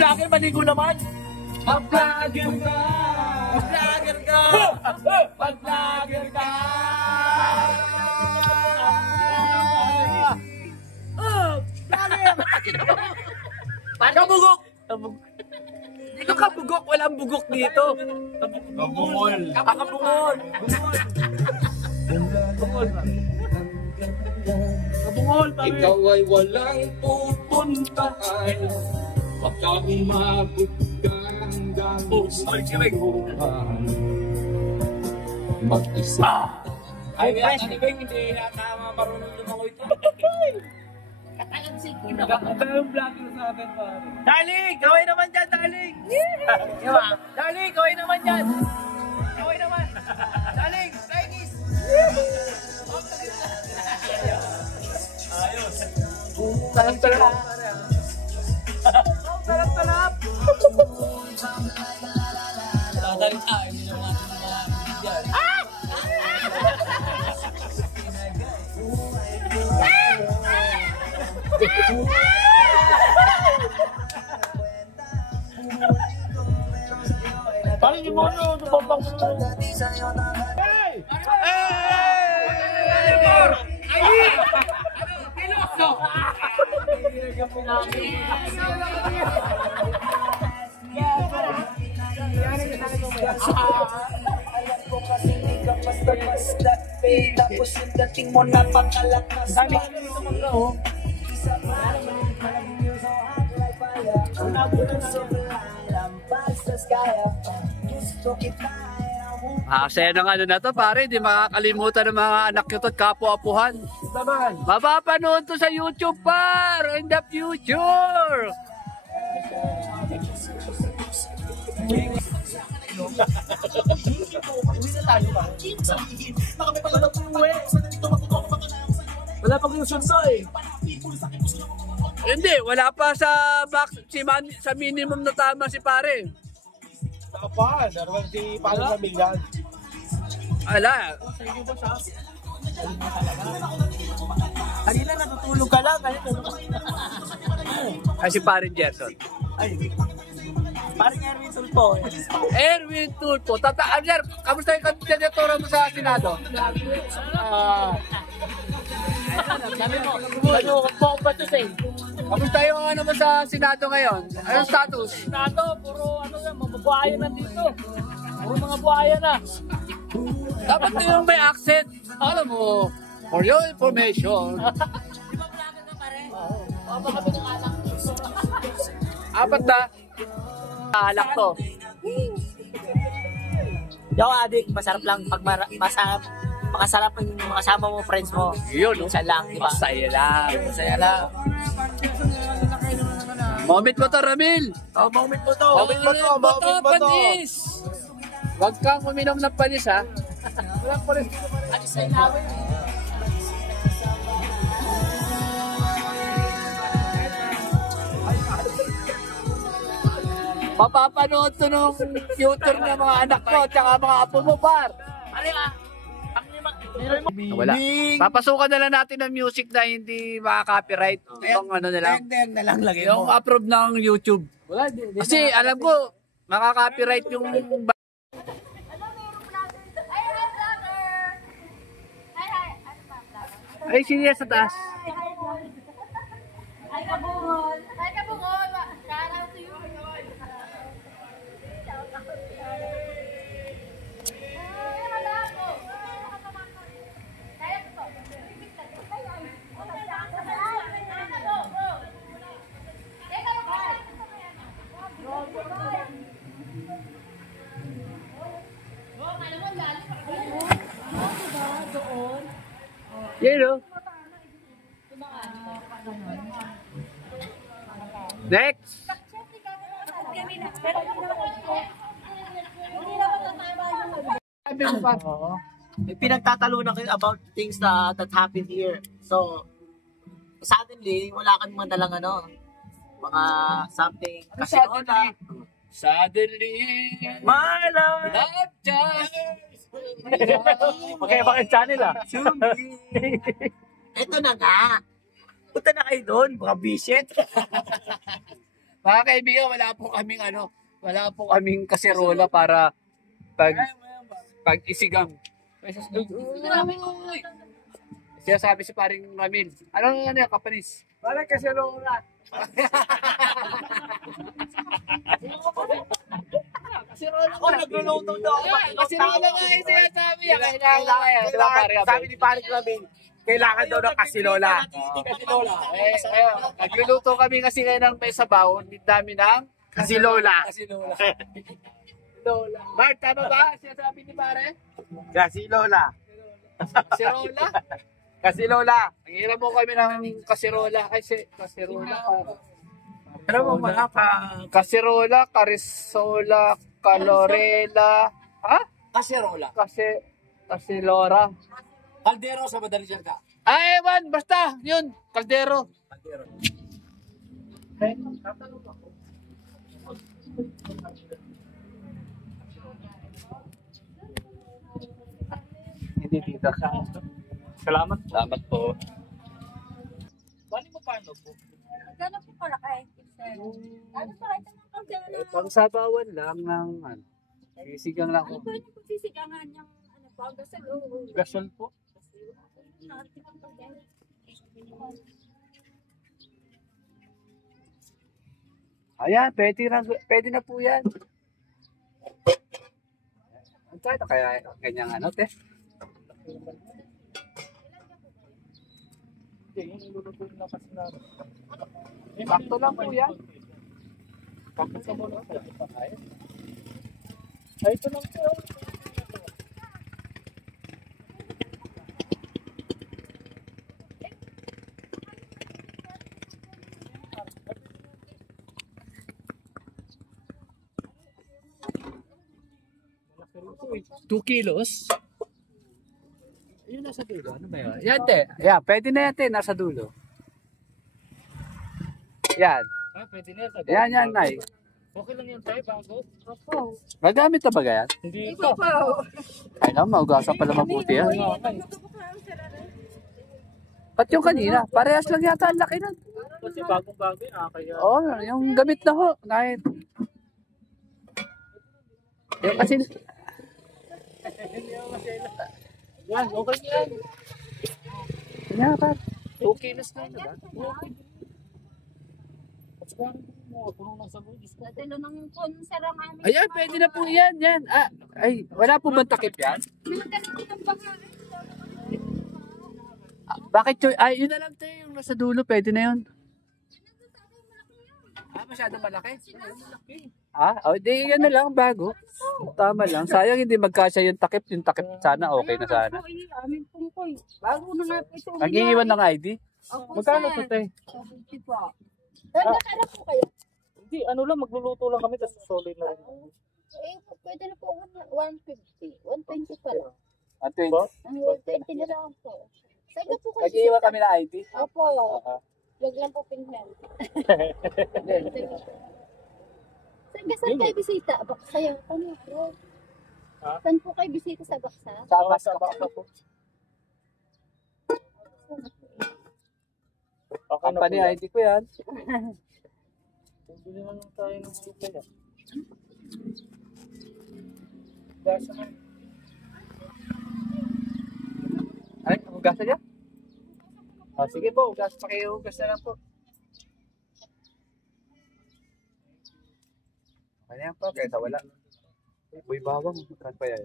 vlogger, maligo naman. Mag-vlogger ka! Vlogger ka! Mag-vlogger ka! Kabugok! Dito kabugok, walang bugok dito. Kabungol. Kabungol. Kabungol. Ikaw ay walang pupuntahan. Wag kang umabot ka hanggang sa buwan. Mag-isa. Ay, hindi yata marunong lumangoy ito. Katalang vlogger sa atin, pare. Darling, gawin naman dyan, darling. Darling, gawin naman dyan. Gawin naman. Darling, Chinese. Ayos. Talap-talap. Talap-talap. Dadaling tayo, hindi naman natin mga bigyan. Paling yung mga nababang mo. Hey! Ay! Piloso! Alam ko kasi hindi ka basta-basta. Tapos yung dating mo napakalakas. Dami ka dito mag-go. Isa pa malamig yun so hot like fire. Unabunan sa lampas sa skya. Gusto kita. Saya ng ano na to pare, di makakalimutan ng mga anak nyo to at kapwa-apuhan. Mapapanood to sa YouTube par, in the future. Wala pang yung sunso eh. Hindi, wala pa sa max, sa minimum na tama si pare. Nakapaan, naroon si Paano sa Milyan. Ala. Kanina natutulog ka lang. Ay si pare Gerson. Ay, parang Erwin Tulpo. Erwin Tulpo. Sir, kamusta yung kandidatura mo sa Senado? Sabi mo, bato eh. Kamusta yung ano mo sa Senado ngayon? Anong status? Senado, puro ano yan, mga buhaya na dito. Puro mga buhaya na. Dapat yung may accent. Alam mo, for your information. Di ba vlogger ka pare? Oo. Baka kami ng anak. Apat na. Alak to. Yo, adik, masarap lang pag makasarap yung makasama mo, friends mo. Yun, no? Minsan lang, di ba? Masaya lang. Masaya lang. Moment mo to, Ramil. Oh, moment mo to. Moment mo to, panis. Huwag kang uminom ng panis, ha? Walang panis. Alis na ilawin. Mapapanood to nung future ng mga anak ko at saka mga apo mo, par. Ano ah? Wala. Papasukan na lang natin ng music na hindi maka-copyright. Yung ano na lang. Na lang lagi Yung approve ng YouTube. Wala, Kasi alam ko, maka-copyright yung... Ay, siniya sa taas. Ay, kabungol. Ay, kabungol. Shout out to you. Yan o. Next! Sabi mo ba? Pinagtatalunan kayo about things that happened here. So, suddenly, wala kang mga dalang ano, mga something. Kasi Suddenly, my love, not just... Bakit channel ah? Ito na nga. Punta na kayo doon, mga bisit. Mga kaibigan, wala po kaming kaserola para pag isigang. Siya sabi si paring Ramil, ano yung kapanis? Parang kaserola. Ako nagluluto daw. Kaserola nga yung sinasabi. Kailangan Sabi ni Paring Ramil, kailangan daw ng kasilola. Kasilola. Nagluluto kami kasi ngayon ng may sabaw. Hindi dami ng kasilola. Kasilola. Bart, tama ba? Sinasabi ni pare? Kasilola. Kasirola? Kasilola. Ang hirap mo kami ng kasirola. Kasirola. Ano mo mga pa? Kasirola, karisola, kalorela. Ha? Kasirola. Kasilora. Kaldero sa madali dyan ka. Ay, ewan, basta, yun, kaldero. Kaldero. Hindi dito. Salamat. Salamat po. Bali mo paano po? Gano'n po pala kayo? Ano pala ito ng kaldero na? Pangsabawan lang ng, sisigang lang Ano ko. po yung pagsisigangan yung ano po, gasol o? Gasol po. Ayan, pwede na po yan. Ang tayo kaya ganyang ano, te? Sakto lang po yan. Ay, ito lang po. Two kilos? Yun nasa dulo. Ano ba yun? Yan, te. Yan, pwede na yan, te. Nasa dulo. Yan. Pwede na yan. Yan, Nay. Okay lang yan tayo bago. Magamit na ba yan? Hindi ito. Ay naman, maugasan pala mabuti yan. Ba't yung kanina? Parehas lang yata ang laki nun. Kasi bagong-bago yun. Kaya... Oo, yung gamit na ho. Kahit... Yung kasi... Yan, okay yan. Kanya ka. 2 kilos na yun, diba? Puno ng sabon. Natilo ng konsera nga namin. Ayan, pwede na po yan. Yan. Ay, wala po bang takip yan? Bakit yun? Ay, yun na lang tayo. Yung nasa dulo, pwede na yun. Masyado malaki? Di yan na lang, bago. Tama lang. Sayang hindi magkasya yung takip. Yung takip sana, okay na sana. Amin pong koy. Bago na nga po ito. Nag-iiwan ng ID? Magkano to, te? 50 po. Nakala po kayo? Hindi, ano lang, magluluto lang kami, tapos solid na rin. Pwede na po 150. 120 pa lang. At yun, 120 na lang po. Saan ka po kayo? nag-iiwan kami ng ID? Opo. Huwag lang po pinggan. Saan kayo bisita? Baksayo. Ano po? Saan po kayo bisita sa Baksa? Sa Abas ka po. Company ID ko yan. Bili na lang tayo ng kaya. Ay, hugasan niya? Sige po, hugas pa kayo. Hugas na lang po. Kanya po, kaya wala. Uy, bawang. Magkano pa yan?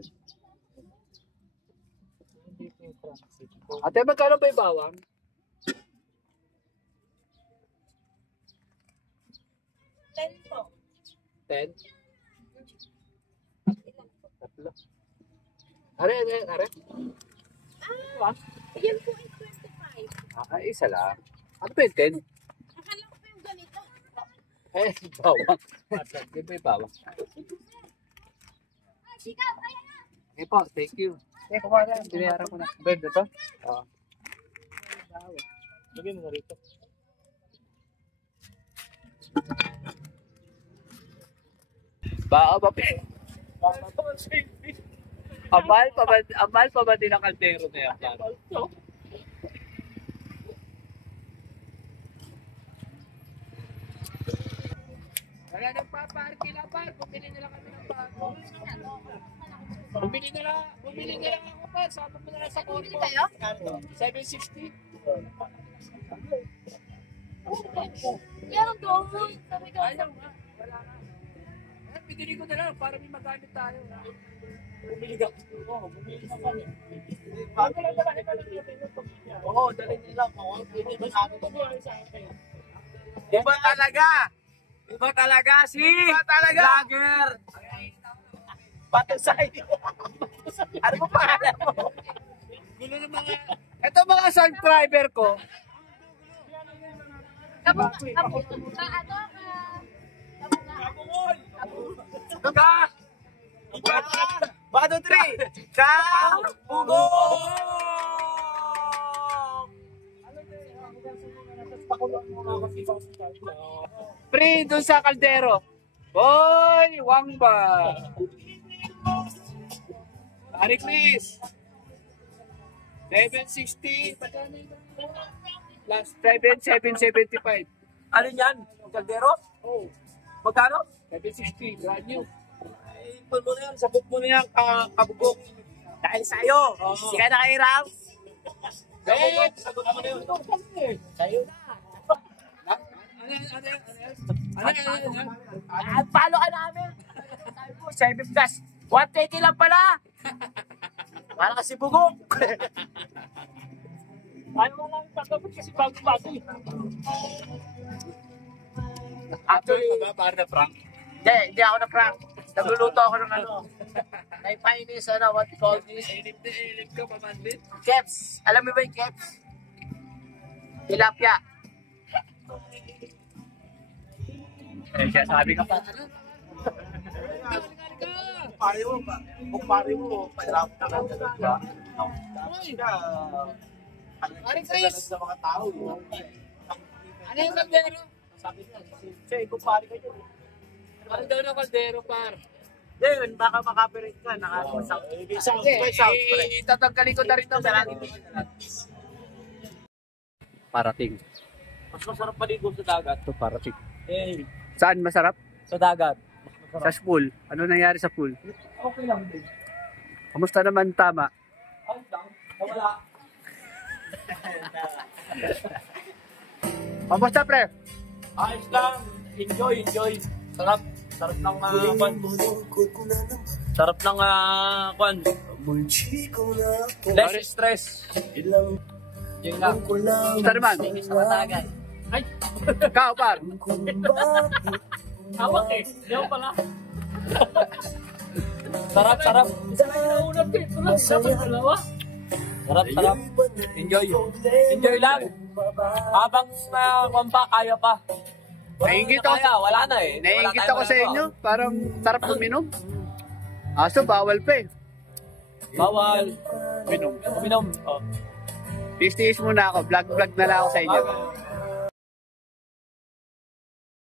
Ate, magkano ba yung bawang? 10 po. 10? Tatlo. Are. Yan po ay 25. Isa lang. Ano pa yung 10? Akala ko po yung ganito. Bawang. Hindi ba yung bawang? Sikap, ayan na. Okay po, thank you. Kumain na. Binayaran ko na. Bed na to? Oo. Lagyan mo na rito. Baka ba? Amal pa ba din ang kaldero na yan? Wala nagpa-party lang par. Bumili na lang kami ng bago. Bumili na lang ako par. Sama mo na lang sa Bumili Corpo. kayo? 760. Meron doon. Sabi ko. Ayaw nga. Wala na. Pinili ko na lang para may magamit tayo. Bumili ka. Oo, bumili ka kami. Bago lang naman ito ng minuto. Oo, dali nila ako. Hindi ba namin ito sa akin? Iba talaga! Iba talaga si vlogger! Patong sa'yo. Ano mo pangalan mo? Gulo ng mga... Ito mga subscriber ko. Iba ka! Bato 3! Kabugong! Pre, doon sa kaldero. Boy, Wangba. Hari Chris. 760. Last 775. Ano yan? Kaldero? Oh, Magkano? 760. Brand new. Ay, ipon mo na yan. Sabot mo na yan, kabugong. Dahil sa'yo! Hindi ka nakahirap! Sabot mo na yun. Sa'yo na! Ano? At follow ka namin! Sabi mo, 7 plus! 120 lang pala! Para kasi bugong! Ano mo lang tatapos kasi bago-bago eh. Actually, Para na prank. hindi ako na-prank. Nagluluto ako ng ano. Naipanis, what you call this? Elip na elip ka, pamandit. Keps. Alam mo ba yung keps? Tilapia. Eh, siya sabi ka pa. Pare mo ba? Kung pare mo, pahirap na ka talaga. Pare Chris! Sa mga tao. Ano yung kaldero? Sabi niya, siya, kung pare kayo. Ano daw na kaldero, par? Then, baka makapirit ka. Nakasang. Itatanggalin ko na rin ito. Parating. Mas masarap paligo sa dagat. Ito parating. Eh, Saan masarap? sa dagat. Sa pool. Ano nangyari sa pool? Okay lang din. Kamusta naman tama? Ay, lang. Nawala. Kamusta pre? Ayos lang. Enjoy. Sarap. Sarap ng sarap ng kwan. Less stress. Yun lang. Kamusta naman? Ay, Ikaw par? hawak eh. Diyaw pala. Sarap. Sarap. Enjoy lang. Habang kwan pa, kaya pa. Naingit ako. Kaya, wala na eh. Naingit ako sa inyo. Parang sarap uminom. Aso bawal pa eh. Bawal. Uminom. Uminom. Oh. Tiis-tiis muna ako. Vlog na lang ako sa inyo.